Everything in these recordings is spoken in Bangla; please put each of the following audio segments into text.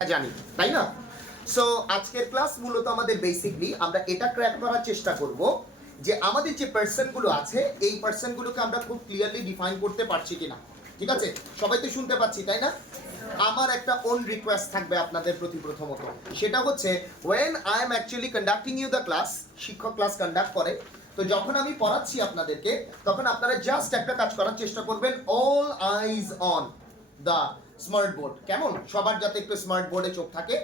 জানি, তাই না? সো আজকের ক্লাস মূলত আমাদের বেসিকলি আমরা এটা ক্র্যাক করার চেষ্টা করব যে আমাদের যে পার্সনগুলো আছে এই পার্সনগুলোকে আমরা খুব ক্লিয়ারলি ডিফাইন করতে পারছি কিনা। ঠিক আছে, সবাই তো শুনতে পাচ্ছি, তাই না? আমার একটা ওন রিকোয়েস্ট থাকবে আপনাদের প্রতি প্রথমত, সেটা হচ্ছে when I am actually conducting you the class, শিক্ষক ক্লাস কন্ডাক্ট করে, তো যখন আমি পড়াচ্ছি আপনাদেরকে তখন আপনারা জাস্ট একটা কাজ করার চেষ্টা করবেন, all eyes on the smart board. কেমন? সবার যাতে একটু স্মার্ট বোর্ডে চোখ থাকে।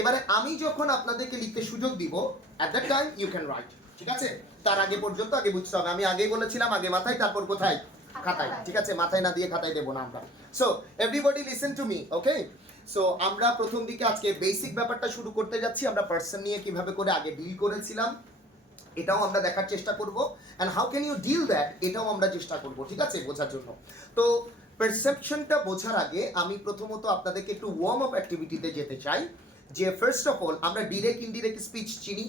এবারে আমি যখন আপনাদেরকে লিখতে সুযোগ দিব, at that time you can write. ঠিক আছে, তার আগে পর্যন্ত আগে বুঝতে হবে। আমি আগেই বলেছিলাম, আগে মাথায় তারপর কোথায়? খাতায়। ঠিক আছে, মাথায় না দিয়ে খাতায় দেবো না আমরা। So everybody listen to me, okay? So আমরা প্রথম দিকে আজকে বেসিক ব্যাপারটা শুরু করতে যাচ্ছি। আমরা পার্সন নিয়ে কিভাবে করে আগে ডিল করেছিলাম এটাও আমরা দেখার চেষ্টা করব, and how can you deal that এটাও আমরা চেষ্টা করব। ঠিক আছে, বোঝার জন্য। তো পারসেপশনটা বোঝার আগে আমি প্রথমত আপনাদেরকে একটু ওয়ার্ম আপ অ্যাক্টিভিটিতে যেতে চাই। যে ফার্স্ট অফ অল আমরা ডিরেক্ট ইনডিরেক্ট স্পিচ চিনি?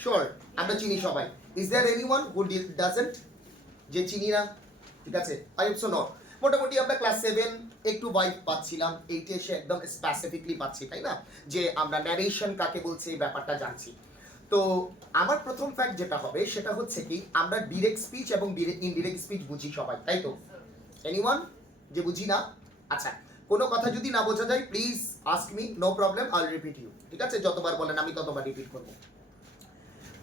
শিওর, আমরা চিনি সবাই। Is there anyone who doesn't, যে চিনি না? ঠিক আছে, আই হোপ সো নট। মোটামুটি আমরা ক্লাস 7 একটু ভাইব পাচ্ছিলাম, 8 এসে একদম স্পেসিফিকলি পাচ্ছি, তাই না? যে আমরা ন্যারেশন কাকে বলছে এই ব্যাপারটা জানছি। তো আমার প্রথম ফ্যাক্ট যেটা হবে সেটা হচ্ছে কি, আমরা ডিরেক্ট স্পিচ এবং ইনডিরেক্ট স্পিচ বুঝি সবাই, তাই তো? এনিওয়ান যে বুঝি না? আচ্ছা, কোনো কথা যদি না বোঝা যায় please ask me, no problem, I will repeat you. ঠিক আছে, যতবার বলেন আমি ততবার রিপিট করব।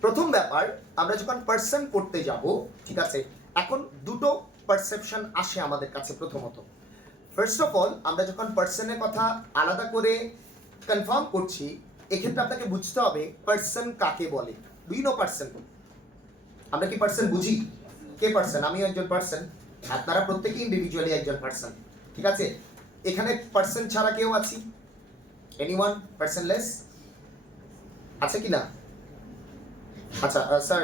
প্রথম ব্যাপার, আমরা যখন পার্সন করতে যাব, ঠিক আছে, এখন দুটো পারসেপশন আসে আমাদের কাছে। প্রথমত ফার্স্ট অফ অল আমরা যখন পার্সনের কথা আলাদা করে কনফার্ম করছি, এক্ষেত্রে আপনাকে বুঝতে হবে পার্সন কাকে বলে। Do you know person? আমরা কি পার্সন বুঝি? কে পার্সন? আমিও একজন পার্সন, আপনারা প্রত্যেকেই ইন্ডিভিজুয়ালি একজন পার্সন। ঠিক আছে, এখানে পার্সন ছাড়া কেউ আছি? এনিওয়ান পার্সনলেস আছে কি না? আচ্ছা স্যার,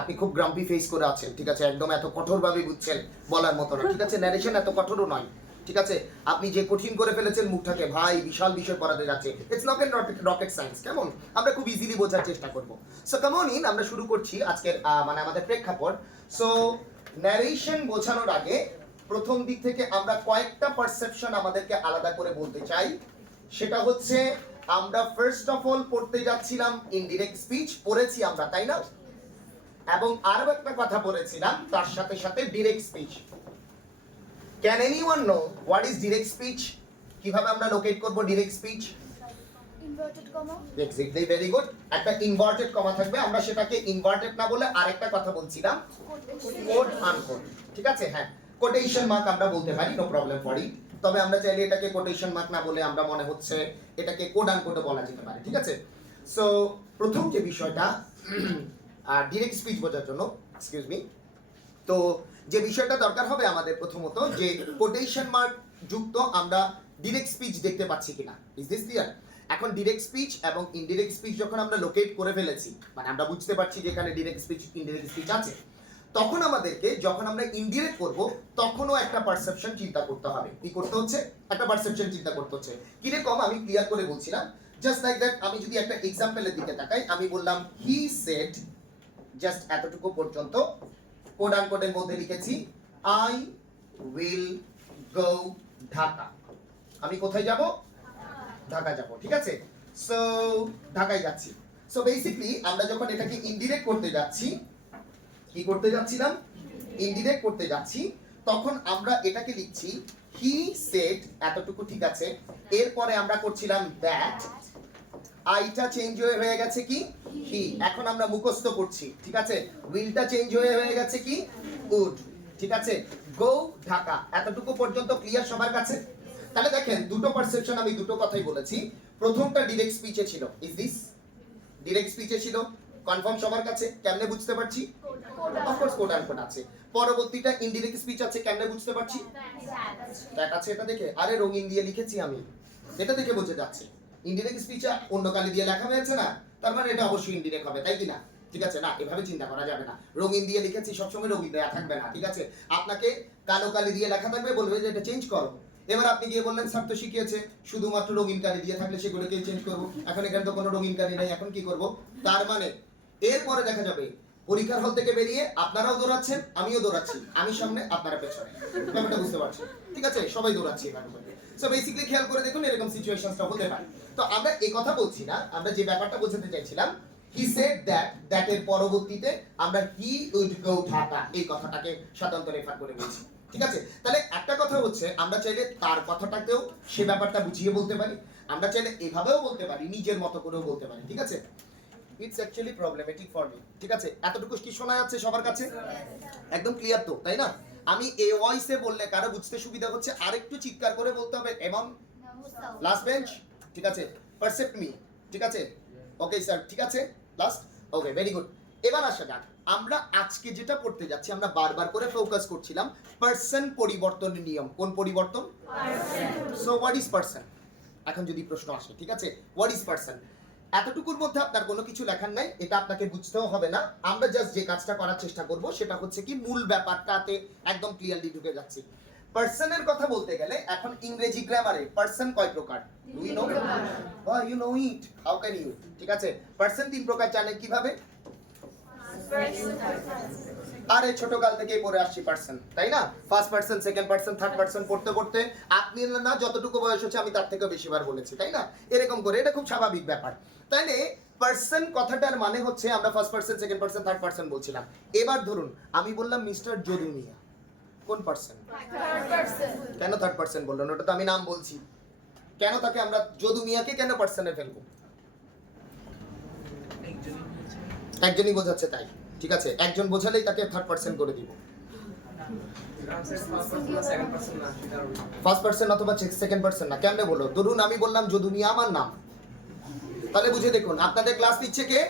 আপনি খুব গ্রাম্পি ফেস করে আছেন। ঠিক আছে, একদম এত কঠোরভাবে বুঝছেন বলার মতো না। ঠিক আছে, ন্যারেশন এত কঠোরও নয়। ঠিক আছে, আপনি যে কঠিন করে ফেলেছেন মুখটাকে, ভাই বিশাল বিষয় পড়াতে যাচ্ছে, it's not an rocket science. কেমন? আমরা খুব ইজিলি বোঝার চেষ্টা করব। সো কাম অন ইন, আমরা শুরু করছি আজকের মানে আমাদের প্রেক্ষাপট। সো ন্যারেশন বোঝানোর আগে প্রথম দিক থেকে আমরা কয়েকটা পারসেপশন আমাদেরকে আলাদা করে বলতে চাই। সেটা হচ্ছে আমরা ফার্স্ট অফ অল পড়তে যাচ্ছিলাম ইনডিরেক্ট স্পিচ, পড়েছি আমরা, তাই না? এবং আরো একটা কথা পড়েছিলাম তার সাথে সাথে direct speech. Can anyone know what is direct speech? কিভাবে আমরা লোকেট করব direct speech? Inverted comma. Exactly, very good. একটা ইনভার্টেড কমা থাকবে, আমরা সেটাকে ইনভার্টেড না বলে আরেকটা কথা বলছিলাম, কোট আনকোট। ঠিক আছে, হ্যাঁ, কোটেশন মার্ক আমরা বলতে পারি, নো প্রবলেম ফর ইট। তবে আমরা চাইলে এটাকে কোটেশন মার্ক না বলে আমরা মনে হচ্ছে এটাকে কোড আনকোটও বলা যেতে পারে। ঠিক আছে, সো প্রথম যে বিষয়টা ডিরেক্ট স্পিচ বোঝার জন্য, এক্সকিউজ মি, তো যে বিষয়টা দরকার হবে আমাদের প্রথমত, যে কোটেশন মার্ক যুক্ত আমরা ডিরেক্ট স্পিচ দেখতে পাচ্ছি কিনা। Is this clear? এখন ডিরেক্ট স্পিচ এবং ইনডিরেক্ট স্পিচ যখন আমরা লোকেট করে ফেলেছি, মানে আমরা বুঝতে পারছি যে এখানে ডিরেক্ট স্পিচ ইনডিরেক্ট স্পিচ আছে, তখন আমাদেরকে যখন আমরা ইনডিরেক্ট করব তখনও একটা পারসেপশন চিন্তা করতে হবে। কি করতে হচ্ছে? একটা পারসেপশন চিন্তা করতে হচ্ছে। কিরকম আমি ক্লিয়ার করে বলছিলাম, জাস্ট লাইক দ্যাট। আমি যদি একটা এক্সাম্পলের দিকে তাকাই, আমি বললাম হি সেড, জাস্ট এতটুকু পর্যন্ত কোড আনকোডের মধ্যে লিখেছি আই উইল গো ঢাকা। আমি কোথায় যাব? ঢাকা যাব। ঠিক আছে, সো ঢাকায় যাচ্ছি। সো বেসিক্যালি আমরা যখন এটাকে ইনডিরেক্ট করতে যাচ্ছি, কি করতে যাচ্ছিলাম? ইনডিরেক্ট করতে যাচ্ছি, তখন আমরা এটাকে লিখছি হি সেড, এতটুকু ঠিক আছে। এরপরে আমরা করছিলাম দ্যাট, আইটা চেঞ্জ হয়ে গেছে কি? হি। এখন আমরা মুখস্থ করছি, ঠিক আছে। উইলটা চেঞ্জ হয়ে গেছে কি? উড। ঠিক আছে, গো ঢাকা। এতটুকু পর্যন্ত ক্লিয়ার সবার কাছে? তাহলে দেখেন দুটো পারসেপশন, আমি দুটো কথাই বলেছি। প্রথমটা ডিরেক্ট স্পিচে ছিল, ইজ দিস ডিরেক্ট স্পিচে ছিল? কনফার্ম সবার কাছে? কেমনে বুঝতে পারছি? অফকোর্স কোড আনকোড আছে। পরবর্তীটা ইনডিরেক্ট স্পিচ আছে, কেমনে বুঝতে পারছি? দ্যাট আছে, এটা দেখে। আরে রঙিন দিয়ে লিখেছি আমি, এটা দেখে বোঝা যাচ্ছে। ইনডিরেক্ট স্পিচে অন্য কালি দিয়ে লেখা হয়েছে না, তার মানে এটা অবশ্যই ইনডিরেক্ট হবে, তাই কি না? ঠিক আছে, না এভাবে চিন্তা করা যাবে না। রঙিন দিয়ে লিখেছি, সবসময় রঙিন দেয়া থাকবে না। ঠিক আছে, আপনাকে কালো কালি দিয়ে লেখা থাকবে, বলবে যে এটা চেঞ্জ করো। এবার আপনি গিয়ে বললেন স্যার তো শিখিয়েছে শুধুমাত্র রঙিন কালি দিয়ে থাকলে সেগুলোকে চেঞ্জ করবো, এখন এখানে তো কোনো রঙিন কালি নেই, এখন কি করব? তার মানে এরপরে দেখা যাবে পরীক্ষার হল থেকে বেরিয়ে আপনারাও দৌড়াচ্ছেন, আমিও দৌড়াচ্ছি, আমি সামনে আপনারা পেছনে, ব্যাপারটা বুঝতে পারছেন? ঠিক আছে, সবাই দৌড়াচ্ছি এখানে। সো বেসিক্যালি খেয়াল করে দেখুন এরকম সিচুয়েশনসটা হতে পারে। তো আমরা এই কথা বলছি না, আমরা যে ব্যাপারটা বোঝাতে চাইছিলাম, হি সেড দ্যাট এর পরবর্তীতে আমরা হি উড গো ঢাকা এই কথাটাকে সাধারণত রেফার করে বলছি। ঠিক আছে, তাহলে একটা কথা হচ্ছে আমরা চাইলে তার কথাটাকেও সে ব্যাপারটা বুঝিয়ে বলতে পারি, আমরা চাইলে এভাবেও বলতে পারি, নিজের মতো করেও বলতে পারি। ঠিক আছে, it's actually problematic for me. ঠিক আছে, এতটুকু কি শোনা যাচ্ছে সবার কাছে? একদম ক্লিয়ার তো, তাই না? আমি এ ভয়েসে বললে কারো বুঝতে সুবিধা হচ্ছে, আরেকটু চিৎকার করে বলতে হবে এমন লাস্ট বেঞ্চ। ঠিক আছে, পারসেপ্ট মি। ঠিক আছে, ওকে স্যার, ঠিক আছে, লাস্ট, ওকে, ভেরি গুড। এবার আসা যাক, আমরা আজকে যেটা পড়তে যাচ্ছি, আমরা বারবার করে ফোকাস করছিলাম পার্সন পরিবর্তনের নিয়ম। কোন পরিবর্তন? So what is person? এখন যদি প্রশ্ন আসে, ঠিক আছে, হোয়াট ইজ পার্সন, এতটুকুর মধ্যে আপনার কোনো কিছু লেখার নাই, এটা আপনাকে বুঝতেও হবে না। আমরা জাস্ট যে কাজটা করার চেষ্টা করব সেটা হচ্ছে কি মূল ব্যাপারটাতে একদম ক্লিয়ারলি ঢুকে যাচ্ছি। পার্সনের কথা বলতে গেলে এখন ইংরেজি গ্রামারে পার্সন কয় প্রকার? Do you know? You know it, how can you? ঠিক আছে, পার্সন তিন প্রকার, জানেন কিভাবে? আরে ছোটকাল থেকেই পড়ে আসছি পার্সন, তাই না? First person, second person, third person পড়তে পড়তে আপনি না যতটুকু বয়স হচ্ছে আমি তার থেকে বেশিবার বলেছি, তাই না? এরকম করে, এটা খুব স্বাভাবিক ব্যাপার। তাইলে পার্সন কথাটার মানে হচ্ছে আমরা first person, second person, third person বলছিলাম। এবার ধরুন আমি বললাম মিস্টার যদু মিয়া, কোন পার্সন? কেন থার্ড পার্সন বললেন? ওটা তো আমি নাম বলছি। কেন তাকে আমরা যদু মিয়াকে কেন পার্সনে ফেলবো? একজনই বোঝাচ্ছে তাই, ঠিক আছে, একজন বোঝালেই তাকে থার্ড পার্সন করে দিব। ফার্স্ট পার্সন অথবা সেকেন্ড পার্সন না, কেমনে বলো? ধরুন আমি বললাম যদু মিয়া আমার নাম, তাহলে বুঝে দেখুন আপনাদের ক্লাস নিচ্ছে কে?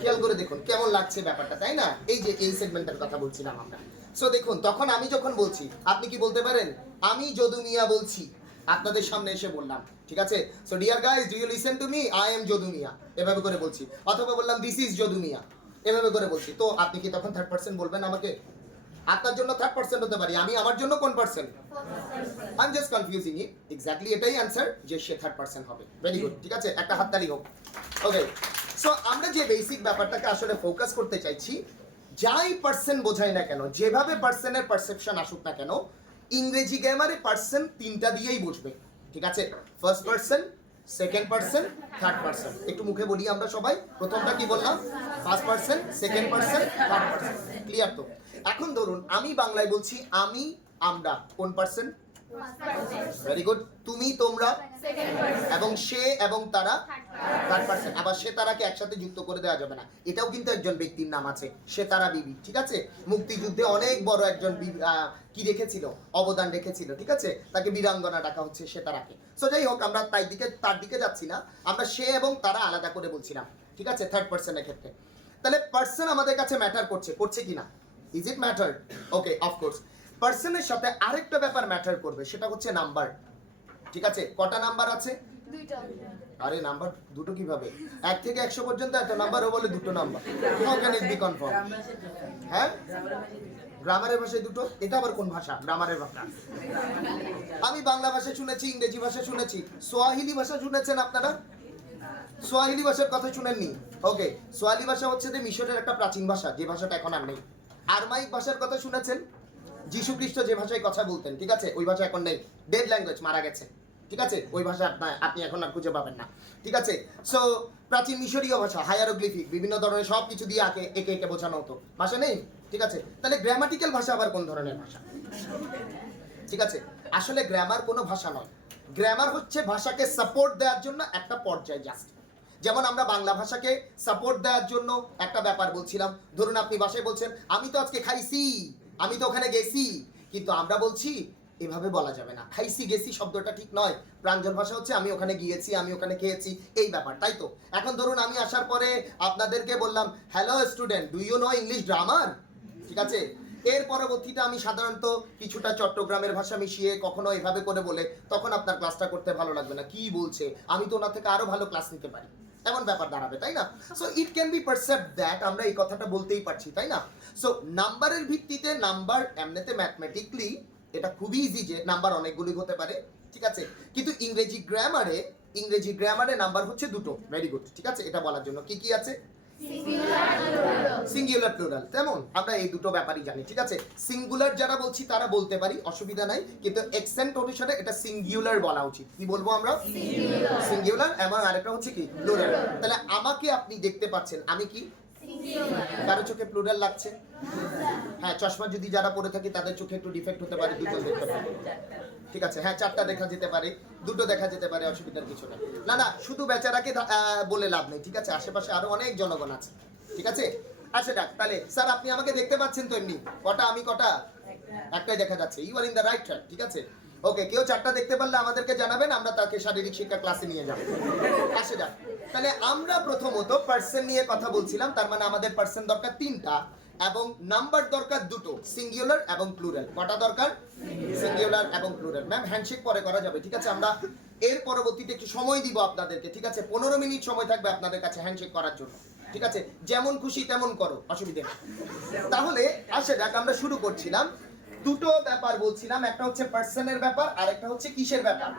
খেয়াল করে দেখুন কেমন লাগছে ব্যাপারটা, তাই না? এই যে এই সেগমেন্টের কথা বলছিলাম আমরা। সো দেখুন তখন আমি যখন বলছি, আপনি কি বলতে পারেন আমি যদু মিয়া বলছি, আপনাদের সামনে এসে বললাম, ঠিক আছে? So dear guys, do you listen to me, I am Jadu Mia, এভাবে করে বলছি। অথবা বললাম দিস ইজ যদু মিয়া, এভাবে করে বলছি। তো আপনি কি তখন থার্ড পার্সন বলবেন আমাকে? আপনার জন্য থার্ড পার্সন হতে পারি, আমি আমার জন্য কোন person? I am just confusing it. Exactly এটাই অ্যান্সার, যে সে থার্ড পার্সন হবে। ভেরি গুড, ঠিক আছে, একটা হাততালি হোক। ওকে, সো আমরা যে বেসিক ব্যাপারটাকে আসলে ফোকাস করতে চাইছি, যাই পার্সন বোঝাই না কেন, যেভাবে পার্সনের পারসেপশন আসুক না কেন, ইংরেজি গ্রামারে পার্সন তিনটা দিয়েই বুঝবে। ঠিক আছে, first person, second person, third person. একটু মুখে বলি আমরা সবাই, প্রথমটা কি বললাম? First person, second person, third person. Clear তো? এখন ধরুন আমি বাংলায় বলছি আমি, আমরা, কোন পার্সন? Very good. তুমি, তোমরা, এবং সে এবং তারা থার্ড পার্সন। আবার সে তারাকে একসাথে যুক্ত করে দেওয়া যাবে না, এটাও কিন্তু একজন ব্যক্তির নাম আছে, সে তারা বিবি। ঠিক আছে, মুক্তিযুদ্ধে অনেক বড় একজন কি রেখেছিল, অবদান রেখেছিল, ঠিক আছে, তাকে বীরাঙ্গনা ডাকা হচ্ছে সে তারাকে। সো যাই হোক, আমরা তার দিকে যাচ্ছি না, আমরা সে এবং তারা আলাদা করে বলছিলাম, ঠিক আছে, থার্ড পার্সনের ক্ষেত্রে। তাহলে পার্সন আমাদের কাছে ম্যাটার করছে কিনা? Is it matter? Okay, of course. পার্সনের সাথে আরেকটা ব্যাপার ম্যাটার করবে, সেটা হচ্ছে নাম্বার। ঠিক আছে, কটা নাম্বার আছে? দুইটা। আরে নাম্বার দুটো কিভাবে? 1 থেকে 100 পর্যন্ত একটা নাম্বারও বলে দুটো number. How can it be confirm? হ্যাঁ, গ্রামারের ভাষায় দুটো, এটা আবার কোন ভাষা? গ্রামারের ভাষা। আমি বাংলা ভাষা শুনেছি, ইংরেজি ভাষা শুনেছি, সোয়াহিলি ভাষা শুনেছেন আপনারা? সোয়াহিলি ভাষার কথা শুনেননি? ওকে, সোয়াহিলি ভাষা হচ্ছে যে মিশরের একটা প্রাচীন ভাষা, যে ভাষাটা এখন আর নেই। আরমাইক ভাষার কথা শুনেছেন? যীশু খ্রিস্ট যে ভাষায় কথা বলতেন, ঠিক আছে, ওই ভাষা এখন নেই, ডেড ল্যাঙ্গুয়েজ, মারা গেছে। ঠিক আছে, ওই ভাষা আপনি এখন আর খুঁজে পাবেন না। ঠিক আছে, সো প্রাচীন মিশরীয় ভাষা, হায়ারোগ্লিফিক, বিভিন্ন ধরনের সব কিছু দিয়ে একে একে বোঝানো হতো, ভাষা নেই। ঠিক আছে, তাহলে গ্রামাটিক্যাল ভাষা আবার কোন ধরনের ভাষা? ঠিক আছে, আসলে গ্রামার কোনো ভাষা নয়, গ্রামার হচ্ছে ভাষাকে সাপোর্ট দেওয়ার জন্য একটা পর্যায় জাস্ট। যেমন আমরা বাংলা ভাষাকে সাপোর্ট দেওয়ার জন্য একটা ব্যাপার বলছিলাম, ধরুন আপনি ভাষায় বলছেন আমি তো আজকে খাইছি, আমি তো ওখানে গেছি, কিন্তু আমরা বলছি এভাবে বলা যাবে না, খাইছি গেছি শব্দটা ঠিক নয়। প্রাঞ্জল ভাষা হচ্ছে আমি ওখানে গিয়েছি, আমি ওখানে খেয়েছি, এই ব্যাপার, তাই তো? এখন ধরুন আমি আসার পরে আপনাদেরকে বললাম hello student, do you know English grammar? ঠিক আছে, এর পরবর্তীতে আমি সাধারণত কিছুটা চট্টগ্রামের ভাষা মিশিয়ে কখনো এভাবে করে বলে, তখন আপনার ক্লাসটা করতে ভালো লাগবে না, কি বলছে, আমি তো ওনার থেকে আরো ভালো ক্লাস নিতে পারি, এমন ব্যাপার দাঁড়াবে, তাই না? So it can be percept that আমরা এই কথাটা বলতেই পারছি, তাই না? সো নাম্বারের ভিত্তিতে, নাম্বার এমনিতে ম্যাথমেটিক্যালি এটা খুবই ইজি যে নাম্বার অনেকগুলি হতে পারে, ঠিক আছে, কিন্তু ইংরেজি গ্রামারে নাম্বার হচ্ছে দুটো। ভেরি গুড, ঠিক আছে, এটা বলার জন্য কি কি আছে? সিঙ্গুলার প্লুরাল, তেমন আমরা এই দুটো ব্যাপারই জানি, ঠিক আছে। সিঙ্গুলার যারা বলছি তারা বলতে পারি, অসুবিধা নাই, কিন্তু এক্সেন্ট অনুসারে এটা সিঙ্গুলার বলা উচিত। কি বলবো আমরা? সিঙ্গুলার। এবং আরেকটা হচ্ছে কি? প্লুরাল। তাহলে আমাকে আপনি দেখতে পাচ্ছেন, আমি কি? কারো চোখে প্লুরাল লাগছে? হ্যাঁ, চশমা যদি যারা পরে থাকে তাদের চোখে একটু ডিফেক্ট হতে পারে, দুটো দেখতে পারে, ঠিক আছে। হ্যাঁ, চারটা দেখা যেতে পারে, দুটো দেখা যেতে পারে, অসুবিধার কিছু নেই। না না, শুধু বেচারাকে বলে লাভ নেই, ঠিক আছে, আশেপাশে আরো অনেক জনগণ আছে, ঠিক আছে। আচ্ছা ডাক, তাহলে স্যার আপনি আমাকে দেখতে পাচ্ছেন তো? এমনি কটা? আমি কটা? একটাই দেখা যাচ্ছে। You are in the right track, ঠিক আছে। ওকে, কেউ চারটা দেখতে পারলে আমাদেরকে জানাবেন, আমরা তাকে শারীরিক শিক্ষা ক্লাসে নিয়ে যাব। আসে যাক, তাহলে আমরা প্রথমত পার্সন নিয়ে কথা বলছিলাম, তার মানে আমাদের পার্সন দরকার তিনটা এবং নাম্বার দরকার দুটো, সিঙ্গুলার এবং প্লুরাল। কটা দরকার? সিঙ্গুলার এবং প্লুরাল। ম্যাম হ্যান্ডশেক পরে করা যাবে, ঠিক আছে। আমরা এর পরবর্তীতে একটু সময় দিব আপনাদেরকে, ঠিক আছে। 15 মিনিট সময় থাকবে আপনাদের কাছে হ্যান্ডশেক করার জন্য, ঠিক আছে। যেমন খুশি তেমন করো, অসুবিধা নেই। তাহলে আসে যাক, আমরা শুরু করছিলাম। দুটো ব্যাপার বলছিলাম, একটা হচ্ছে পার্সনের ব্যাপার আর একটা হচ্ছে কিসের ব্যাপার?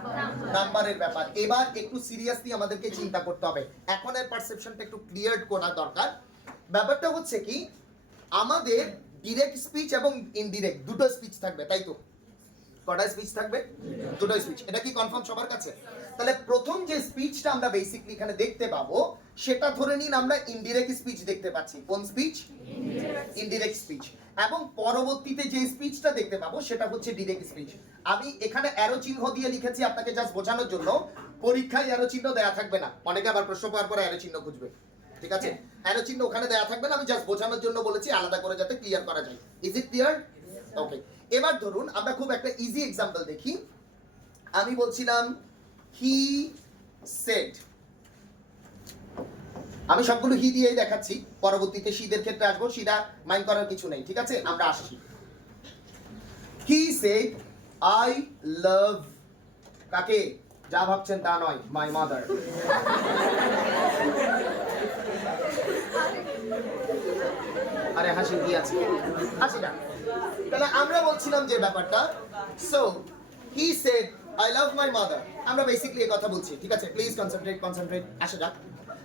নাম্বারের ব্যাপার। এবার একটু সিরিয়াসলি আমাদেরকে চিন্তা করতে হবে, এখন এর পারসেপশনটা একটু ক্লিয়ার করা দরকার। ব্যাপারটা হচ্ছে কি, আমাদের ডিরেক্ট স্পিচ এবং ইনডিরেক্ট দুটো স্পিচ থাকবে, তাই তো? কটা স্পিচ থাকবে? দুটো স্পিচ। এটা কি কনফার্ম সবার কাছে? তাহলে প্রথম যে স্পিচটা আমরা বেসিক্যালি এখানে দেখতে পাবো, সেটা ধরে নিন আমরা ইনডিরেক্ট স্পিচ দেখতে পাচ্ছি। কোন স্পিচ? Indirect speech. এবং পরবর্তীতে যে স্পিচটা দেখতে পাবো সেটা হচ্ছে ডিরেক্ট স্পিচ। আমি এখানে অ্যারো চিহ্ন দিয়ে লিখেছি আপনাকে জাস্ট বোঝানোর জন্য। পরীক্ষায় অ্যারো চিহ্ন দেয়া থাকবে না, অনেকে আবার প্রশ্ন পাওয়ার পরে অ্যারো চিহ্ন খুঁজবে, ঠিক আছে। অ্যারো চিহ্ন ওখানে দেয়া থাকবে না, আমি জাস্ট বোঝানোর জন্য বলেছি, আলাদা করে যাতে ক্লিয়ার করা যায়। Is it clear? ওকে, এবার ধরুন আমরা খুব একটা ইজি এক্সাম্পল দেখি। আমি বলছিলাম হি সেড, আমি সবগুলো হি দিয়েই দেখাচ্ছি, পরবর্তীতে শীদের ক্ষেত্রে আসবো, শীরা মাইন্ড করার কিছু নেই, ঠিক আছে। আমরা আসছি। হি সেড আই লাভ, কাকে? যা ভাবছেন তা নয়, মাই মাদার। আরে হাসি কি আছে? হাসি না। তাহলে আমরা বলছিলাম যে ব্যাপারটা, so he said I love my mother, আমরা বেসিক্যালি এই কথা বলছি, ঠিক আছে। Please concentrate. আসে যাক,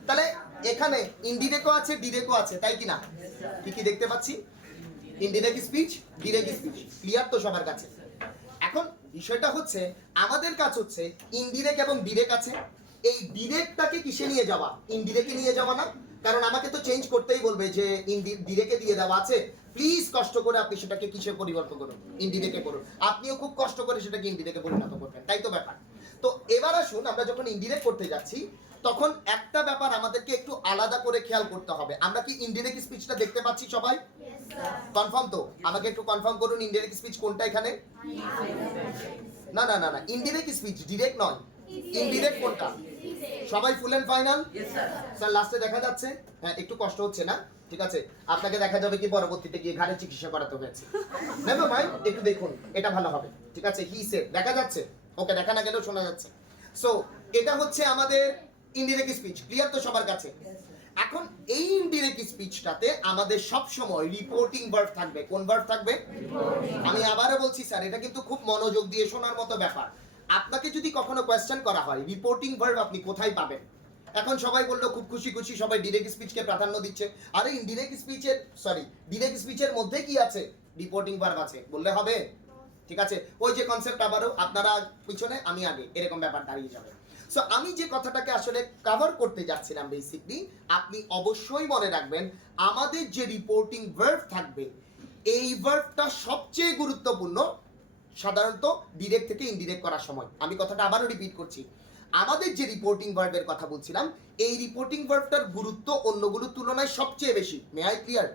তাহলে এখানে ইনডিরেক্টও আছে, ডিরেক্টও আছে, তাই কি না? কি কি দেখতে পাচ্ছি? Indirect speech, direct speech. Clear তো সবার কাছে? এখন বিষয়টা হচ্ছে, আমাদের কাজ হচ্ছে ইনডিরেক্ট এবং ডিরেক্ট আছে, এই ডিরেক্টটাকে কিসে নিয়ে যাওয়া? ইনডিরেক্টে নিয়ে যাওয়া না, কারণ আমাকে তো চেঞ্জ করতেই বলবে যে ডিরেক্টে দিয়ে দেওয়া আছে, প্লিজ কষ্ট করে আপনি সেটাকে কিসে পরিবর্তন করুন? ইনডিরেক্টে করুন। আপনিও খুব কষ্ট করে সেটাকে ইনডিরেক্টে পরিণত করবেন, তাই তো ব্যাপার। তো এবার আসুন, আমরা যখন ইনডিরেক্ট করতে যাচ্ছি তখন একটা ব্যাপার আমাদেরকে একটু আলাদা করে খেয়াল করতে হবে। আমরা কি ইনডিরেক্ট স্পিচটা দেখতে পাচ্ছি সবাই? কনফার্ম তো? আমাকে একটু কনফার্ম করুন, ইনডিরেক্ট স্পিচ কোনটা এখানে? না না না না, ইনডিরেক্ট স্পিচ, ডিরেক্ট নয়। ইনডিরেক্ট কোনটা? সবাই ফুল এন্ড ফাইনাল? স্যার লাস্টে দেখা যাচ্ছে? হ্যাঁ, একটু কষ্ট হচ্ছে না? ঠিক আছে, আপনাকে দেখা যাবে কি পরবর্তীতে গিয়ে ঘাড়ে চিকিৎসা করাতে হয়েছে। নেভার মাইন্ড, একটু দেখুন, এটা ভালো হবে, ঠিক আছে। হি সেড, দেখা যাচ্ছে? ওকে, দেখা না গেলেও শোনা যাচ্ছে। সো এটা হচ্ছে আমাদের ইনডিরেক্ট স্পিচ। ক্লিয়ার তো সবার কাছে? এখন এই ইনডিরেক্ট স্পিচটাতে আমাদের সব সময় রিপোর্টিং ভার্ব থাকবে। কোন ভার্ব থাকবে? আমি আবারও বলছি স্যার, এটা কিন্তু খুব মনোযোগ দিয়ে শোনার মতো ব্যাপার। আপনাকে যদি কখনো কোয়েশ্চেন করা হয় রিপোর্টিং ভার্ব আপনি কোথায় পাবেন, এখন সবাই বললো খুব খুশি সবাই ডিরেক্ট স্পিচকে প্রাধান্য দিচ্ছে। আরে ইনডিরেক্ট স্পিচের, সরি, ডিরেক্ট স্পিচের মধ্যে কি আছে? রিপোর্টিং ভার্ব আছে, বললে হবে? ঠিক আছে, ওই যে কনসেপ্ট, আবারও আপনারা পিছনে আমি আগে, এরকম ব্যাপার দাঁড়িয়ে যাবে। সো আমি যে কথাটাকে আসলে কভার করতে যাচ্ছিলাম বেসিকলি, আপনি অবশ্যই মনে রাখবেন আমাদের যে রিপোর্টিং ভার্ব থাকবে, এই ভার্বটা সবচেয়ে গুরুত্বপূর্ণ সাধারণত ডিরেক্ট থেকে ইনডিরেক্ট করার সময়। আমি কথাটা আবারও রিপিট করছি, আমাদের যে রিপোর্টিং ভার্বের কথা বলছিলাম, এই রিপোর্টিং ভার্বটার গুরুত্ব অন্যগুলোর তুলনায় সবচেয়ে বেশি। মে আই ক্লিয়ার?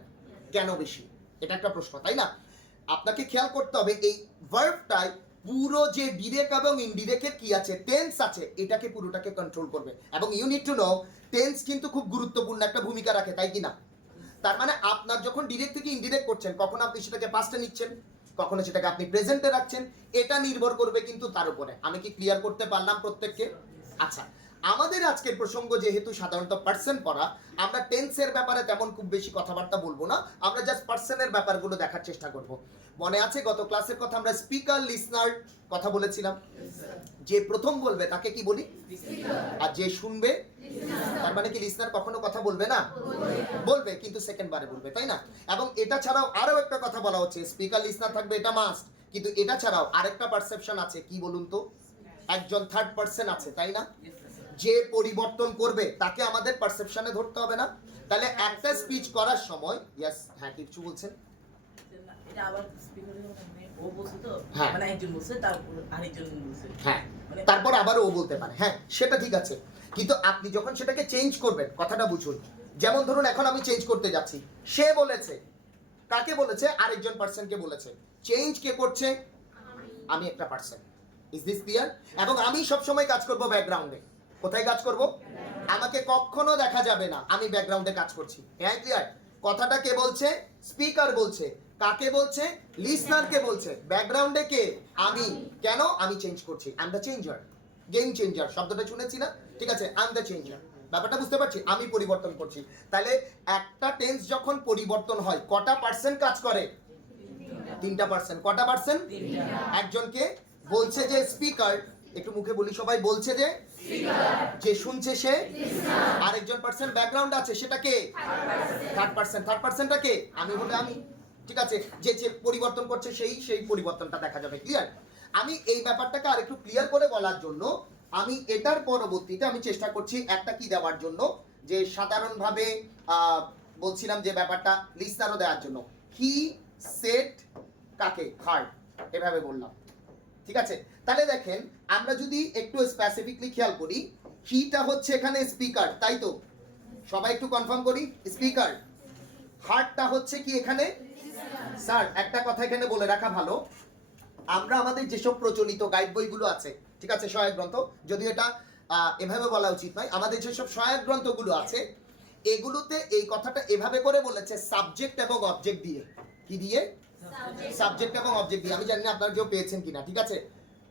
কেন বেশি? এটা একটা প্রশ্ন, তাই না? আপনাকে খেয়াল করতে হবে এই ভার্বটাই পুরো যে ডিরেক্ট এবং ইনডিরেক্টের কি আছে, টেন্স আছে, এটাকে পুরোটাকে কন্ট্রোল করবে। এবং you need to know, tense কিন্তু খুব গুরুত্বপূর্ণ একটা ভূমিকা রাখে, তাই কি না? তার মানে আপনার যখন ডিরেক্ট থেকে ইনডিরেক্ট করছেন, কখনো আপনি সেটাকে পাস্টে নিচ্ছেন, কখনো সেটাকে আপনি প্রেজেন্টে রাখছেন, এটা নির্ভর করবে কিন্তু তার উপরে। আমি কি ক্লিয়ার করতে পারলাম প্রত্যেককে? আচ্ছা, আমাদের আজকের প্রসঙ্গ যেহেতু সাধারণত পার্সন পড়া, আমরা টেন্সের ব্যাপারে তেমন খুব বেশি কথাবার্তা বলবো না, আমরা জাস্ট পার্সনের ব্যাপারগুলো দেখার চেষ্টা করব। মনে আছে গত ক্লাসের কথা আমরা স্পিকার লিসনার কথা বলেছিলাম। যে প্রথম বলবে তাকে কি বলি? আর যে শুনবে, তার মানে কি লিসনার কখনো কথা বলবে না? বলবে, কিন্তু সেকেন্ড বারে বলবে, তাই না? এবং এটা ছাড়াও আরো একটা কথা বলা হচ্ছে, স্পিকার লিসনার থাকবে, এটা মাস্ট, কিন্তু এটা ছাড়াও আরেকটা পারসেপশন আছে, কি বলুন তো? একজন থার্ড পার্সন আছে, তাই না? যে পরিবর্তন করবে তাকে আমাদের পারসেপশনে ধরতে হবে না? তাহলে একটা স্পিচ করার সময়, ইয়েস, হ্যাঁ কিছু বলছেন? এটা আবার স্পিকারের মানে ও বলছে তো, হ্যাঁ। মানে একজন বলছে তারপর আরেকজন বলছে। হ্যাঁ, মানে তারপর আবারও ও বলতে পারে, হ্যাঁ সেটা ঠিক আছে, কিন্তু আপনি যখন সেটাকে চেঞ্জ করবেন, কথাটা বুঝুন। যেমন ধরুন এখন আমি চেঞ্জ করতে যাচ্ছি, সে বলেছে, কাকে বলেছে? আরেকজন পার্সনকে বলেছে। চেঞ্জ কে করছে? আমি একটা পার্সন। Is this clear? এবং আমি সব সময় কাজ করব ব্যাকগ্রাউন্ডে। কোথায় কাজ করব? আমাকে কখনো দেখা যাবে না, আমি ব্যাকগ্রাউন্ডে কাজ করছি। হ্যাঁ ক্লিয়ার? কথাটা কে বলছে? স্পিকার বলছে। কাকে বলছে? লিসনারকে বলছে। ব্যাকগ্রাউন্ডে কে? আমি। কেন? আমি চেঞ্জ করছি। I am the changer. Game changer শব্দটা শুনেছি না? ঠিক আছে, আই এম দ্য চেঞ্জার। ব্যাপারটা বুঝতে পারছি, আমি পরিবর্তন করছি। তাহলে একটা টেন্স যখন পরিবর্তন হয়, কটা পার্সেন্ট কাজ করে? 3টা পার্সেন্ট। কটা পার্সেন্ট? একজনকে বলছে যে স্পিকার, একটু মুখে বলি সবাই, বলছে যে যে শুনছে সে, আরেকজন পার্সন ব্যাকগ্রাউন্ড আছে, সেটা কে? Third person. থার্ড পার্সনটা কে? আমি হলে আমি। ঠিক আছে, যে যে পরিবর্তন করছে সেই পরিবর্তনটা দেখা যাবে। ক্লিয়ার? আমি এই ব্যাপারটাকে আরেকটু ক্লিয়ার করে বলার জন্য আমি এটার পরবর্তীতে আমি চেষ্টা করছি একটা কি দেওয়ার জন্য, যে সাধারণভাবে বলছিলাম যে ব্যাপারটা লিস্টারও দেওয়ার জন্য। হি সেট কাকে? হার্ড, এভাবে বললাম। ঠিক আছে, তাহলে দেখেন আমরা যদি একটু স্পেসিফিকলি খেয়াল করি, হিটা হচ্ছে এখানে স্পিকার, তাই তো? সবাই একটু কনফার্ম করি, স্পিকার। হার্টটা হচ্ছে কি এখানে? স্যার একটা কথা এখানে বলে রাখা ভালো, আমরা আমাদের যেসব প্রচলিত গাইড বইগুলো আছে, ঠিক আছে, সহায়ক গ্রন্থ, যদিও এটা এভাবে বলা উচিত নয়, আমাদের যেসব সহায়ক গ্রন্থগুলো আছে এগুলোতে এই কথাটা এভাবে করে বলেছে, সাবজেক্ট এবং অবজেক্ট দিয়ে। কি দিয়ে? সাবজেক্ট এবং অবজেক্ট দিয়ে। আমি জানি না আপনারা কেউ পেয়েছেন কিনা। ঠিক আছে,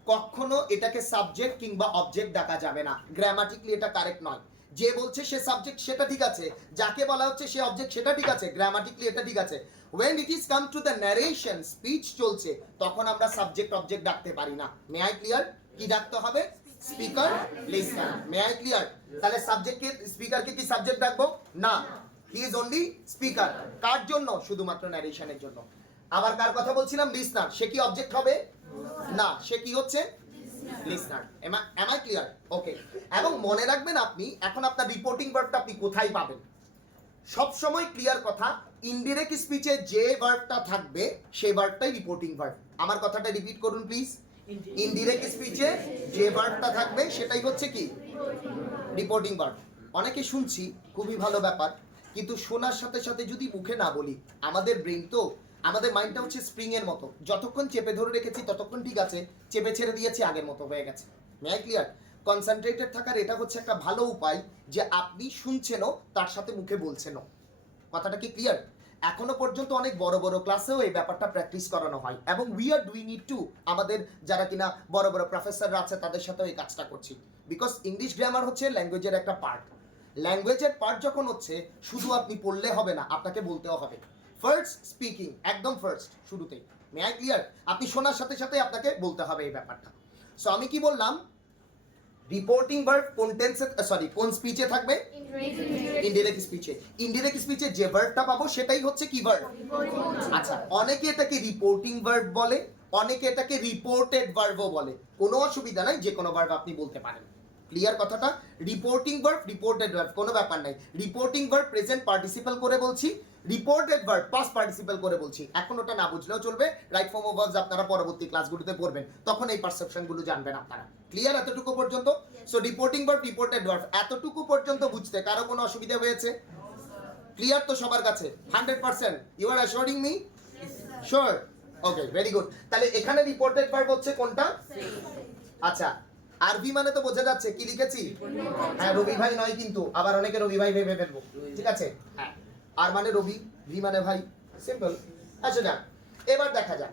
কখনো এটাকে সাবজেক্ট কিংবা অবজেক্ট ডাকা যাবে না, গ্রামাটিক্যালি এটা কারেক্ট নয়। যে বলছে সে সাবজেক্ট সেটা ঠিক আছে, যাকে বলা হচ্ছে সে অবজেক্ট সেটা ঠিক আছে, গ্রামাটিক্যালি এটা ঠিক আছে। when it is come to the narration, speech চলছে, তখন আমরা সাবজেক্ট অবজেক্ট ডাকতে পারি না। May I clear? কি ডাকতে হবে? Speaker, listener. May I clear? তাহলে সাবজেক্টকে, স্পিকারকে কি সাবজেক্ট ডাকবো না? He is only speaker. কার জন্য? শুধুমাত্র ন্যারেশনের জন্য। আবার কার কথা বলছিলাম? লিসনার। সে কি অবজেক্ট হবে? না, সে কি হচ্ছে? Listener. Am I clear? Okay. এবং মনে রাখবেন আপনি এখন আপনার রিপোর্টিং ভার্বটা আপনি কোথায় পাবেন? সব সময় ক্লিয়ার কথা, ইনডিরেক্ট স্পিচে যে ভার্বটা থাকবে সেই ভার্বটাই রিপোর্টিং ভার্ব। আমার কথাটা রিপিট করুন প্লিজ। ইনডিরেক্ট স্পিচে যে ভার্বটা থাকবে সেটাই হচ্ছে কি? Reporting verb. অনেকে শুনছি, খুবই ভালো ব্যাপার, কিন্তু শোনার সাথে সাথে যদি মুখে না বলি, আমাদের ব্রেন তো, আমাদের মাইন্ডটা হচ্ছে স্প্রিং এর মতো, যতক্ষণ চেপে ধরে রেখেছি ততক্ষণ ঠিক আছে, চেপে ছেড়ে দিয়েছি আগের মতো হয়ে গেছে। মে আই ক্লিয়ার? কনসেন্ট্রেটেড থাকার এটা হচ্ছে একটা ভালো উপায়, যে আপনি শুনছেনও তার সাথে মুখে বলছেনও। কথাটা কি ক্লিয়ার? এখনো পর্যন্ত অনেক বড় বড় ক্লাসেও এই ব্যাপারটা প্র্যাকটিস করানো হয়, এবং we are doing it too. আমাদের যারা কিনা বড় বড় প্রফেসররা আছে তাদের সাথেও এই কাজটা করছি, বিকজ ইংলিশ গ্রামার হচ্ছে ল্যাঙ্গুয়েজের একটা পার্ট। ল্যাঙ্গুয়েজের পার্ট যখন হচ্ছে, শুধু আপনি পড়লে হবে না, আপনাকে বলতেও হবে। ফার্স্ট স্পিকিং, একদম ফার্স্ট, শুরুতেই। মে আই ক্লিয়ার? আপনি শোনার সাথে সাথে আপনাকে বলতে হবে এই ব্যাপারটা। সো আমি কি বললাম? রিপোর্টিং ভার্ব কোন টেন্সে, সরি কোন স্পিচে থাকবে? ইনডিরেক্ট স্পিচে। ইনডিরেক্ট স্পিচে যে ভার্বটা পাবো সেটাই হচ্ছে কি ভার্ব? আচ্ছা, অনেকে এটাকে রিপোর্টিং ভার্ব বলে, অনেকে এটাকে রিপোর্টেড ভার্বও বলে। কোনো অসুবিধা নাই, যে কোনো ভার্ব আপনি বলতে পারেন। ক্লিয়ার কথাটা? রিপোর্টিং ভার্ব, রিপোর্টেড ভার্ব, কোনো ব্যাপার নাই। রিপোর্টিং ভার্ব প্রেজেন্ট পার্টিসিপল করে বলছি, রিপোর্টেড ভার্ব পাস্ট পার্টিসিপল করে বলছি। এখন ওটা না বুঝলেও চলবে, রাইট ফর্ম অফ ভার্বস আপনারা পরবর্তী ক্লাসগুলোতে পড়বেন, তখন এই পারসেপশনগুলো জানবেন আপনারা। ক্লিয়ার এতটুকু পর্যন্ত? So reporting verb, reported verb, এতটুকু পর্যন্ত বুঝতে কারো কোনো অসুবিধা হয়েছে? ক্লিয়ার তো সবার কাছে? 100%? You are assuring me? Sure? Okay, very good. তাহলে এখানে রিপোর্টেড ভার্ব হচ্ছে কোনটা? আচ্ছা, আরবি মানে তো বোঝা যাচ্ছে, কি লিখেছি? হ্যাঁ, রবি ভাই নয় কিন্তু, আবার অনেকে রবি ভাই ভেবে ফেলবো। ঠিক আছে, হ্যাঁ, আর মানে রবি, ভি মানে ভাই, সিম্পল। আচ্ছা যাক, এবার দেখা যাক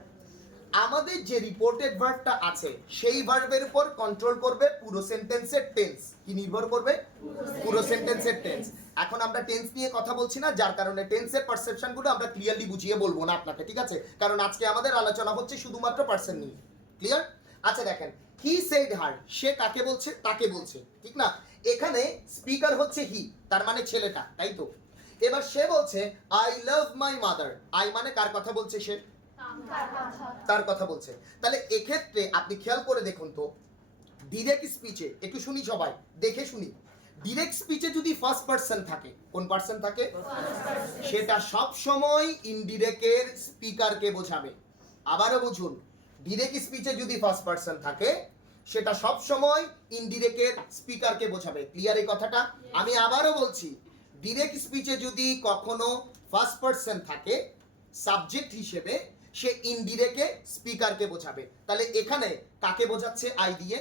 আমাদের যে রিপোর্টেড ভার্বটা আছে সেই ভার্বের উপর কন্ট্রোল করবে পুরো সেন্টেন্সের টেন্স। কি নির্ভর করবে? পুরো সেন্টেন্সের টেন্স। এখন আমরা টেন্স নিয়ে কথা বলছি না, যার কারণে টেন্সের পারসেপশনগুলো আমরা ক্লিয়ারলি বুঝিয়ে বলবো না আপনাকে, ঠিক আছে? কারণ আজকে আমাদের আলোচনা হচ্ছে শুধুমাত্র পারসন নিয়ে। ক্লিয়ার? আচ্ছা দেখেন, হি সেড হার, সে কাকে বলছে? তাকে বলছে, ঠিক না? এখানে স্পিকার হচ্ছে হি, তার মানে ছেলেটা, তাই তো? এবার সে বলছে I love my mother. I মানে কার কথা বলছে? সে তার কথা বলছে। তাহলে এক্ষেত্রে আপনি খেয়াল করে দেখুন তো, ডিরেক্ট স্পিচে, একটু শুনি সবাই, দেখে শুনি, ডিরেক্ট স্পিচে যদি ফার্স্ট পারসন থাকে, কোন পারসন থাকে? সেটা সব সময় ইনডিরেক্টের স্পিকারকে বোঝাবে। আবারও বুঝুন, ডিরেক্ট স্পিচে যদি ফার্স্ট পারসন থাকে সেটা সব সময় ইনডিরেক্টের স্পিকারকে বোঝাবে। ক্লিয়ার এই কথাটা? আমি আবারও বলছি, ডিরেক্ট স্পিচে যদি কখনো ফার্স্ট পারসন থাকে সাবজেক্ট হিসেবে, সে ইনডিরেক্টে স্পিকারকে বোঝাবে। তাহলে এখানে কাকে বোঝাচ্ছে? আই দিয়ে।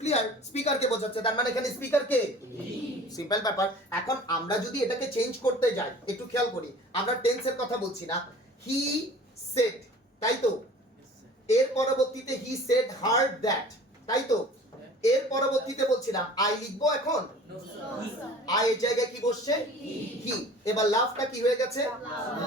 ক্লিয়ার? স্পিকারকে বোঝাচ্ছে, তার মানে এখানে স্পিকার কে? সিম্পল ব্যাপার। এখন আমরা যদি এটাকে চেঞ্জ করতে যাই, একটু খেয়াল করি, আমরা টেন্সের কথা বলছি না, হি সেড, তাই তো? এর পরবর্তীতে হি সেড হার দ্যাট, তাই তো? এর পরবর্তীতে বলছিলাম আই লিখবো এখন, আই এর জায়গায় কি বসছে? হি। এবার লাভটা কি হয়ে গেছে?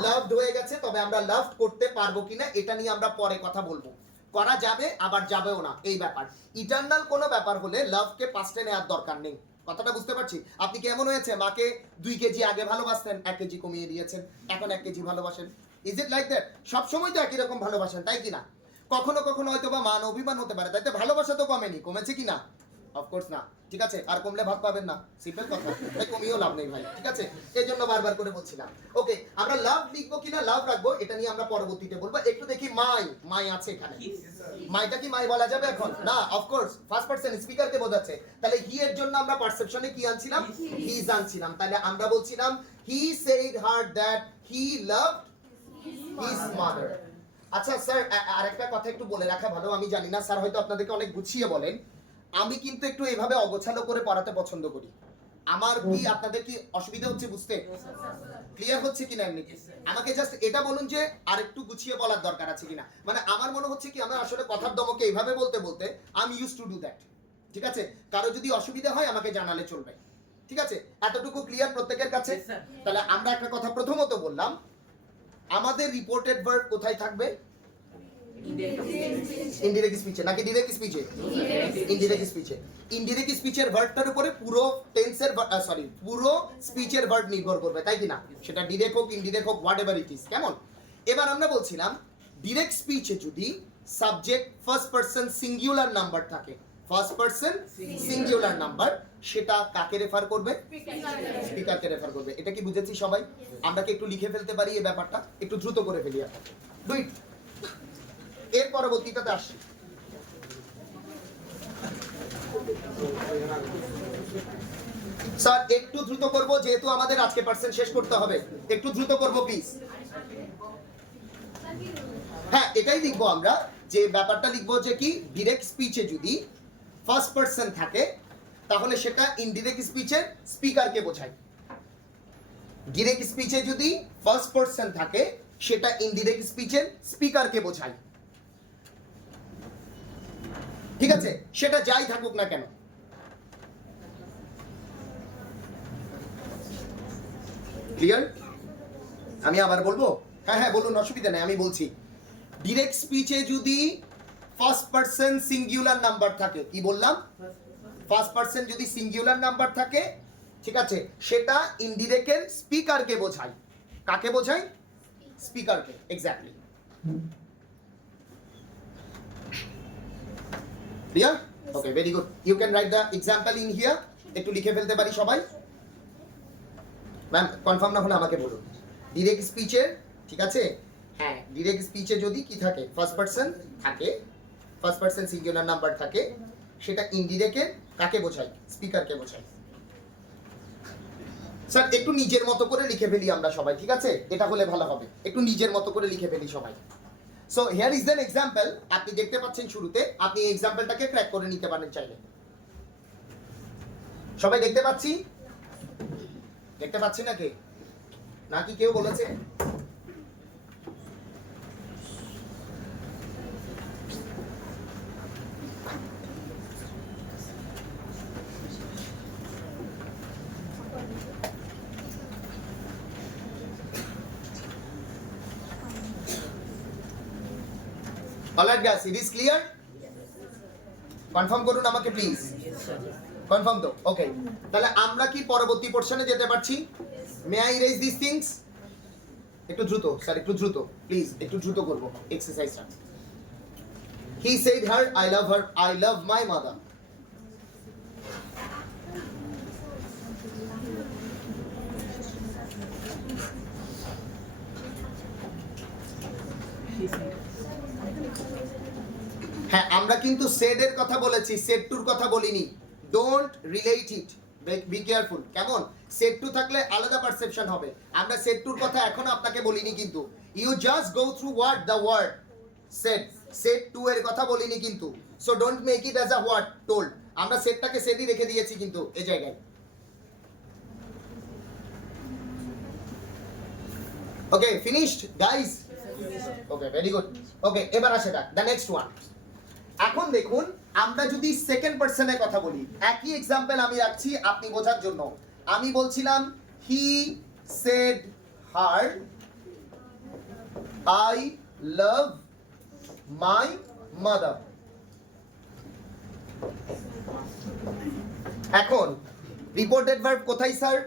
লাভড হয়ে গেছে। তবে আমরা লাভ করতে পারবো কিনা এটা নিয়ে আমরা পরে কথা বলবো। করা যাবে আবার যাবেও না, এই ব্যাপার। ইটারনাল কোনো ব্যাপার হলে লাভকে পাস্টে নেওয়ার দরকার নেই। কথাটা বুঝতে পারছি? আপনি কেমন হয়েছে, মাকে 2 কেজি আগে ভালোবাসতেন, 1 কেজি কমিয়ে দিয়েছেন, এখন 1 কেজি ভালোবাসেন। Is it like that? সবসময় তো একই রকম ভালোবাসেন, তাই কি না? কখনো কখনো হয়তো বা মান অভিমান হতে পারে, তাইতে ভালোবাসা তো কমেনি, কমেছে কি না? অফকোর্স না, ঠিক আছে? আর কমলে ভাত পাবেন না, সিম্পল কথা। তাই কমিয়েও লাভ নেই ভাই, ঠিক আছে? এই জন্য বারবার করে বলছিলাম। ওকে, আমরা লাভ লিখবো কিনা লাভ রাখবো এটা নিয়ে আমরা পরবর্তীতে বলবো। একটু দেখি মাই, মাই আছে এখানে। মাইটা কি মাই বলা যাবে এখন? না, অফকোর্স ফার্স্ট পারসন স্পিকারকে বোঝাচ্ছে। তাহলে হি এর জন্য আমরা পারসেপশনে কি আনছিলাম? হিজ আনছিলাম। তাহলে আমরা বলছিলাম he said her that he loved his mother. আচ্ছা স্যার, আরেকটা কথা একটু বলে রাখা ভালো, আমি জানি না স্যার হয়তো আপনাদেরকে অনেক গুছিয়ে বলেন, আমি কিন্তু একটু এইভাবে অগোছালো করে পড়াতে পছন্দ করি। আমার কি আপনাদের কি অসুবিধা হচ্ছে বুঝতে? ক্লিয়ার হচ্ছে কিনা? এমনি আমাকে জাস্ট এটা বলুন যে আর একটু গুছিয়ে বলার দরকার আছে কিনা। মানে আমার মনে হচ্ছে কি, আমরা আসলে কথার দমকে এইভাবে বলতে বলতে I use to do that, ঠিক আছে? কারো যদি অসুবিধা হয় আমাকে জানালে চলবে, ঠিক আছে? এতটুকু ক্লিয়ার প্রত্যেকের কাছে? তাহলে আমরা একটা কথা প্রথমত বললাম, আমাদের রিপোর্টেড ভার্ব কোথায় থাকবে? ইনডিরেক্ট স্পিচে নাকি ডিরেক্ট স্পিচে? ইনডিরেক্ট স্পিচে। ইনডিরেক্ট স্পিচের ভার্বটার উপরে পুরো টেন্সের পুরো স্পিচের ভার্ব নির্ভর করবে, তাই কি না? সেটা ডিরেক্ট হোক ইনডিরেক্ট হোক, হোয়াট এভার ইট ইজ। কেমন? এবার আমরা বলছিলাম ডিরেক্ট স্পিচে যদি subject first person singular number থাকে, ফার্স্ট পারসন সিঙ্গুলার নাম্বার, সেটা কাকে রেফার করবে? স্পিকারকে রেফার করবে। এটা কি বুঝেছি সবাই? আমরা কি একটু লিখে ফেলতে পারি এই ব্যাপারটা? একটু দ্রুত করে ফেলি এখন। দুই, এর পরবর্তীটাতে আসছি। স্যার একটু দ্রুত করব, যেহেতু আমাদের আজকে পার্সেন্ট শেষ করতে হবে, একটু দ্রুত করব প্লিজ। হ্যাঁ, এটাই লিখবো আমরা, যে ব্যাপারটা লিখবো যে কি, ডিরেক্ট স্পিচে যদি ফার্স্ট পারসন থাকে তাহলে সেটা ইনডিরেক্ট স্পিচের স্পিকারকে বোঝায়। ডিরেক্ট স্পিচে যদি ফার্স্ট পারসন থাকে সেটা ইনডিরেক্ট স্পিচের স্পিকারকে বোঝায়, ঠিক আছে? সেটা যাই থাকুক না কেন। ক্লিয়ার? আমি আবার বলবো? হ্যাঁ হ্যাঁ বলুন, অসুবিধা নেই, আমি বলছি। ডিরেক্ট স্পিচে যদি ফার্স্ট পারসন সিঙ্গুলার নাম্বার থাকে, কি বললাম? ফার্স্ট পারসন যদি সিঙ্গুলার নাম্বার থাকে, ঠিক আছে, সেটা ইনডিরেক্টের স্পিকারকে বোঝায়। কাকে বোঝায়? স্পিকারকে, exactly. Clear? Okay, very good. You can write the example in here. একটু লিখে ফেলতে পারি সবাই? ম্যাম কনফার্ম না হলে আমাকে বলুন। ডিরেক্ট স্পিচের, ঠিক আছে, হ্যাঁ, ডিরেক্ট স্পিচে যদি কি থাকে, ফার্স্ট পারসন থাকে, ফার্স্ট পারসন সিঙ্গুলার নাম্বার থাকে, সেটা ইনডিরেক্টের কাকে বোঝায়? স্পিকারকে বোঝায়। স্যার একটু নিজের মতো করে লিখে ফেলি আমরা সবাই, ঠিক আছে? এটা হলে ভালো হবে, একটু নিজের মতো করে লিখে ফেলি সবাই। So here is than example. আপনি দেখতে পাচ্ছেন শুরুতে, আপনি এই এক্সাম্পলটাকে ক্র্যাক করে নিতে পারেন চাইলে। সবাই দেখতে পাচ্ছি? দেখতে পাচ্ছি নাকি? নাকি কেউ বলেছে? Alright guys, it is clear? Confirm করুন আমাকে প্লিজ। কনফার্ম তো? ওকে, তাহলে আমরা কি পরবর্তী পোরশনে যেতে পারছি? May I raise this things? একটু দ্রুত স্যার, একটু দ্রুত প্লিজ, একটু দ্রুত করব এক্সারসাইজটা। He said her I love my mother. হ্যাঁ, আমরা কিন্তু সেড এর কথা বলেছি, সেড টুর কথা বলিনি। Don't relate it, be careful. কেমন? সেড টু থাকলে আলাদা পারসেপশন হবে। আমরা সেড টুর কথা এখনো আপনাকে বলিনি কিন্তু। You just go through word the word said. Said to এর কথা বলিনি কিন্তু। So don't make it as a word told. আমরা সেডটাকে সেডই রেখে দিয়েছি কিন্তু এই জায়গায়। Okay, finished guys? Okay, very good. Okay, এবার আসে যাক দ্য নেক্সট ওয়ান। এখন দেখুন, আমরা যদি সেকেন্ড পারসনের কথা বলি, একই एग्जांपल আমি রাখছি আপনি বোঝার জন্য। আমি বলছিলাম he said her I love my mother. এখন রিপোর্টেড ভার্ব কোথায় স্যার?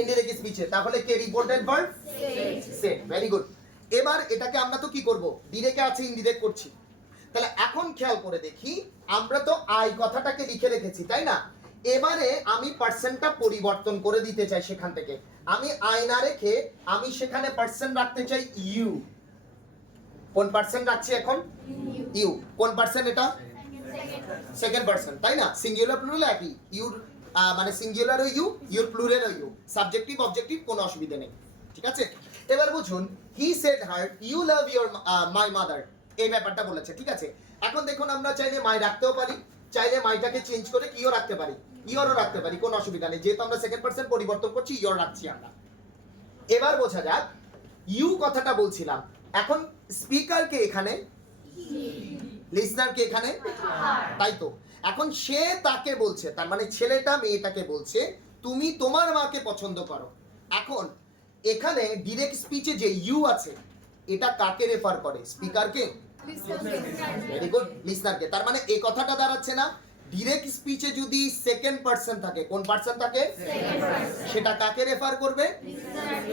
ইনডিরেক্ট স্পিচে। তাহলে কে reported verb? Said. Very good. এবার এটাকে আমরা তো কি করব? ডিরেক্টে আছে, ইনডিরেক্ট করছি। তাহলে এখন খেয়াল করে দেখি, আমরা তো আই কথাটাকে লিখে রেখেছি তাই না? এবারে আমি পার্সনটা পরিবর্তন করে দিতে চাই। সেখান থেকে আমি আই না রেখে আমি সেখানে পার্সন রাখতে চাই ইউ। কোন পার্সন রাখছি এখন? ইউ। কোন পার্সন এটা? সেকেন্ড পার্সন, তাই না? সিঙ্গুলার প্লুরাল একই। ইউর মানে সিঙ্গুলার ও ইউ, ইউর প্লুরাল ও ইউ। সাবজেক্টিভ অবজেক্টিভ কোনো অসুবিধা নেই, ঠিক আছে? এবার বুঝুন, he said her you love your my mother, এই ব্যাপারটা বলেছে, ঠিক আছে? এখন দেখুন, আমরা চাইলে মাই রাখতেও পারি, চাইলে মাইটাকে চেঞ্জ করে কিও রাখতে পারি, ইওরও রাখতে পারি, কোনো অসুবিধা নেই। যেহেতু আমরা সেকেন্ড পারসন পরিবর্তন করছি, ইওর রাখছি আমরা। এবার বোঝা যাক, ইউ কথাটা বলছিলাম, এখন স্পিকারকে এখানে, লিসনারকে এখানে, তাই তো? এখন সে তাকে বলছে, তার মানে ছেলেটা মেয়েটাকে বলছে তুমি তোমার মাকে পছন্দ করো। এখন এখানে ডিরেক্ট স্পিচে যে ইউ আছে, এটা কাকে রেফার করে? স্পিকারকে? ভেরি গুড, লিসনারকে। তার মানে এই কথাটা দাঁড়াচ্ছে না, ডিরেক্ট স্পিচে যদি সেকেন্ড পারসন থাকে, কোন পারসন থাকে? সেটা কাকে রেফার করবে?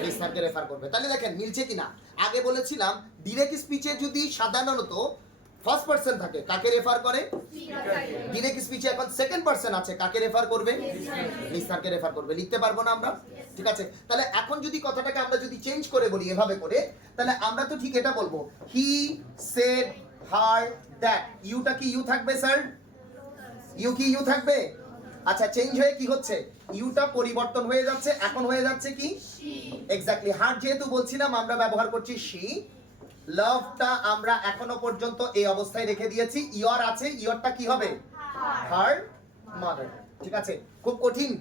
লিসনারকে রেফার করবে। তাহলে দেখেন মিলছে কিনা? আগে বলেছিলাম ডিরেক্ট স্পিচে যদি সাধারণত ফার্স্ট পারসন থাকে, কাকে রেফার করে? ডিরেক্ট স্পিচে এখন সেকেন্ড পারসন আছে, কাকে রেফার করবে? লিসনারকে রেফার করবে। লিখতে পারবো না আমরা? ঠিক আছে, তাহলে এখন যদি কথাটাকে আমরা যদি চেঞ্জ করে বলি এভাবে করে, তাহলে আমরা তো ঠিক এটা বলবো, হি সেড হার দ্যাট। ইউটা কি ইউ থাকবে স্যার? ইউ কি ইউ থাকবে? আচ্ছা, চেঞ্জ হয়ে কি হচ্ছে? ইউটা পরিবর্তন হয়ে যাচ্ছে, এখন হয়ে যাচ্ছে কি? এক্স্যাক্টলি। হার যেহেতু বলছিলাম আমরা ব্যবহার করছি শি। লাভটা আমরা এখনো পর্যন্ত এই অবস্থায় রেখে দিয়েছি, ইয়র আছে, ইয়রটা কি হবে? Her mother. ঠিক আছে, খুব কঠিন?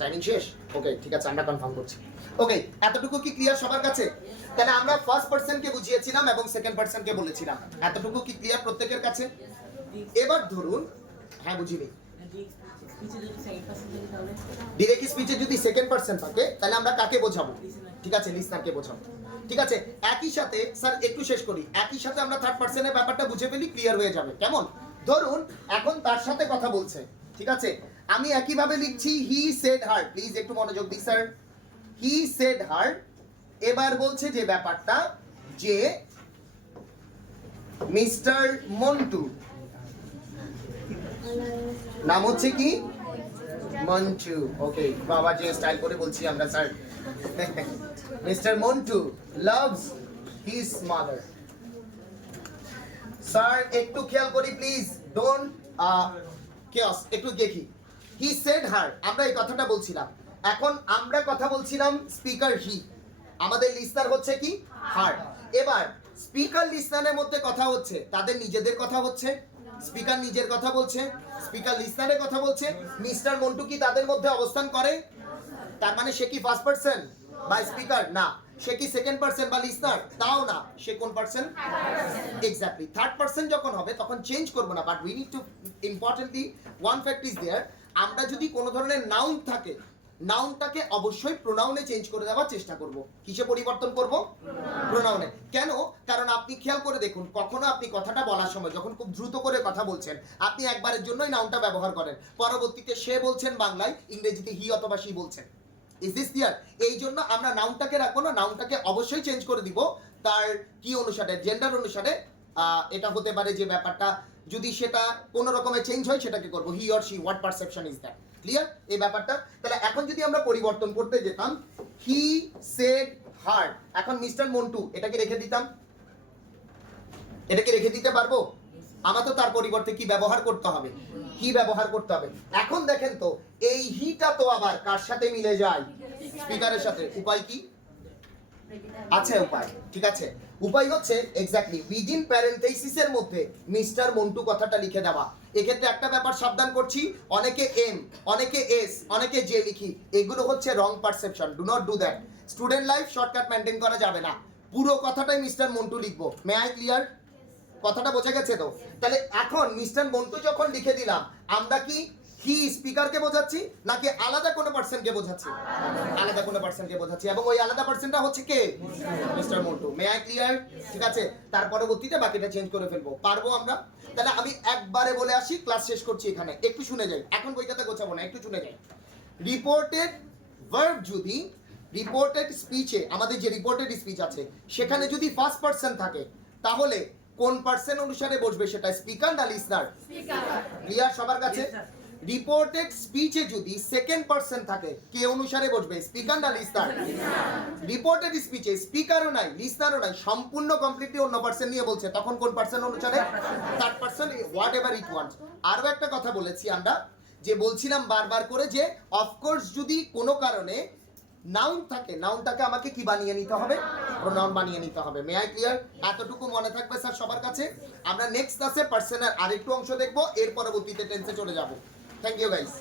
টাইমিং শেষ? ওকে, ঠিক আছে, আমরা কনফার্ম করছি। ওকে, এতটুকু কি ক্লিয়ার সবার কাছে? তাহলে আমরা ফার্স্ট পারসনকে বুঝিয়েছিলাম এবং সেকেন্ড পারসনকে বলেছিলাম। এতটুকু কি ক্লিয়ার প্রত্যেকের কাছে? এবার ধরুন, হ্যাঁ বুঝিনি, ডিরেক্ট স্পিচে যদি সেকেন্ড পারসন থাকে, তাহলে আমরা কাকে বোঝাবো? ঠিক আছে, লিসনারকে বোঝাবো। ঠিক আছে, একই সাথে স্যার একটু শেষ করি, একই সাথে আমরা থার্ড পারসনের ব্যাপারটা বুঝে ফেলি, ক্লিয়ার হয়ে যাবে। কেমন? ধরুন এখন তার সাথে কথা বলছে, ঠিক আছে? আমি একইভাবে লিখছি হি সেড হার। প্লিজ একটু মনোযোগ দিন স্যার। হি সেড হার। এবার বলছে যে ব্যাপারটা যে মিস্টার মন্টু, নাম হচ্ছে কি? মন্টু। ওকে, বাবা যে স্টাইল করে বলছি আমরা sir. Mister Montu loves his mother. Sir একটু খেয়াল করি প্লিজ, ডোন্ট কেওস, একটু দেখি। হি সেড হার, আমরা এই কথাটা বলছিলাম। এখন আমরা কথা বলছিলাম স্পিকার হি, আমাদের লিসনার হচ্ছে কি? হার। এবার স্পিকার লিসনারের মধ্যে কথা হচ্ছে, তাদের নিজেদের কথা হচ্ছে, স্পিকার নিজের কথা বলছে, স্পিকার লিসনারের কথা বলছে। মিস্টার মন্টু কি তাদের মধ্যে অবস্থান করে? তার মানে সে কি ফার্স্ট পারসন বা স্পিকার? না। সে কি সেকেন্ড পারসন বা লিসনার? তাও না। সে কোন পারসন? এক্স্যাক্টলি। থার্ড পারসন যখন হবে তখন চেঞ্জ করব না, but we need to importantly one fact is there, আমরা যদি কোনো ধরনের নাউন থাকে নাউনটাকে অবশ্যই প্রোনাউনে চেঞ্জ করে দেওয়ার চেষ্টা করব। কিসে পরিবর্তন করব? প্রোনাউনে। কেন? কারণ আপনি খেয়াল করে দেখুন, কখনো আপনি কথাটা বলার সময় যখন খুব দ্রুত করে কথা বলছেন, আপনি একবারের জন্যই নাউনটা ব্যবহার করেন, পরবর্তীতে সে বলছেন বাংলায়, ইংরেজিতে হি অথবা সি বলছেন। Is this clear? এই জন্য আমরা নাউনটাকে রাখবো না, নাউনটাকে অবশ্যই চেঞ্জ করে দিব তার কি অনুসারে, জেন্ডার অনুসারে। এটা হতে পারে যে ব্যাপারটা যদি সেটা কোনো রকমের চেঞ্জ হয় সেটাকে করবো he or she, what perception is that. Clear এই ব্যাপারটা? তাহলে এখন যদি আমরা পরিবর্তন করতে যেতাম, হি সেড হার্ড, এখন মিস্টার মন্টু এটাকে রেখে দিতাম, এটাকে রেখে দিতে পারবো? আমার তো তার পরিবর্তে কি ব্যবহার করতে হবে? হি ব্যবহার করতে হবে। এখন দেখেন তো এই হিটা তো আবার কার সাথে মিলে যায়? স্পিকারের সাথে। উপায় কি আছে? উপায় ঠিক আছে, উপায় হচ্ছে এক্স্যাক্টলি উইদিন প্যারেন্থেসিসের মধ্যে মিস্টার মন্টু কথাটা লিখে দেওয়া। এক্ষেত্রে একটা ব্যাপার সাবধান করছি, অনেকে এম, অনেকে এস, অনেকে জে লিখি, এগুলো হচ্ছে wrong perception. Do not do that. Student life shortcut maintain করা যাবে না, পুরো কথাটাই মিস্টার মন্টু লিখবো। May I clear? কথাটা বোঝা গেছে তো? তাহলে এখন মিস্টার মন্টু যখন লিখে দিলাম, আমরা কি হি স্পিকারকে বোঝাচ্ছি নাকি আলাদা কোনো পার্সনকে বোঝাচ্ছি? আলাদা কোনো পার্সনকে বোঝাচ্ছি, এবং ওই আলাদা পার্সনটা হচ্ছে কে? Mister Montu. May I clear? ঠিক আছে, তার পরবর্তীতে বাকিটা চেঞ্জ করে ফেলবো। পারবো আমরা? তাহলে আমি একবারে বলে আসি, ক্লাস শেষ করছি এখানে। একটু শুনে যাই, এখন বইটাতে গোছাবো না, একটু শুনে যাই। রিপোর্টেড ভার্ব যদি রিপোর্টেড স্পিচে, আমাদের যে রিপোর্টেড স্পিচ আছে সেখানে যদি ফার্স্ট পার্সন থাকে, তাহলে কোন পার্সন অনুসারে বসবে সেটা? স্পিকার না লিসনার? ক্লিয়ার সবার কাছে? রিপোর্টেড স্পিচে যদি সেকেন্ড পার্সন থাকে, কে অনুসারে বসবে? স্পিকার না লিসনার? রিপোর্টেড স্পিচে স্পিকারও নাই, লিসনারও নাই, সম্পূর্ণ কমপ্লিটলি অন্য পার্সন নিয়ে বলছে, তখন কোন পার্সন অনুসারে? Third person, what ever it wants. আরও একটা কথা বলেছি আমরা, যে বলছিলাম বারবার করে যে অফকোর্স যদি কোনো কারণে নাউন থাকে, নাউনটাকে আমাকে কি বানিয়ে নিতে হবে? প্রোনাউন বানিয়ে নিতে হবে। মে আই ক্লিয়ার? এতটুকু মনে থাকবে স্যার সবার কাছে। আমরা নেক্সট ক্লাসে পার্সনের আরেকটু অংশ দেখবো, এর পরবর্তীতে টেন্সে চলে যাব। Thank you guys.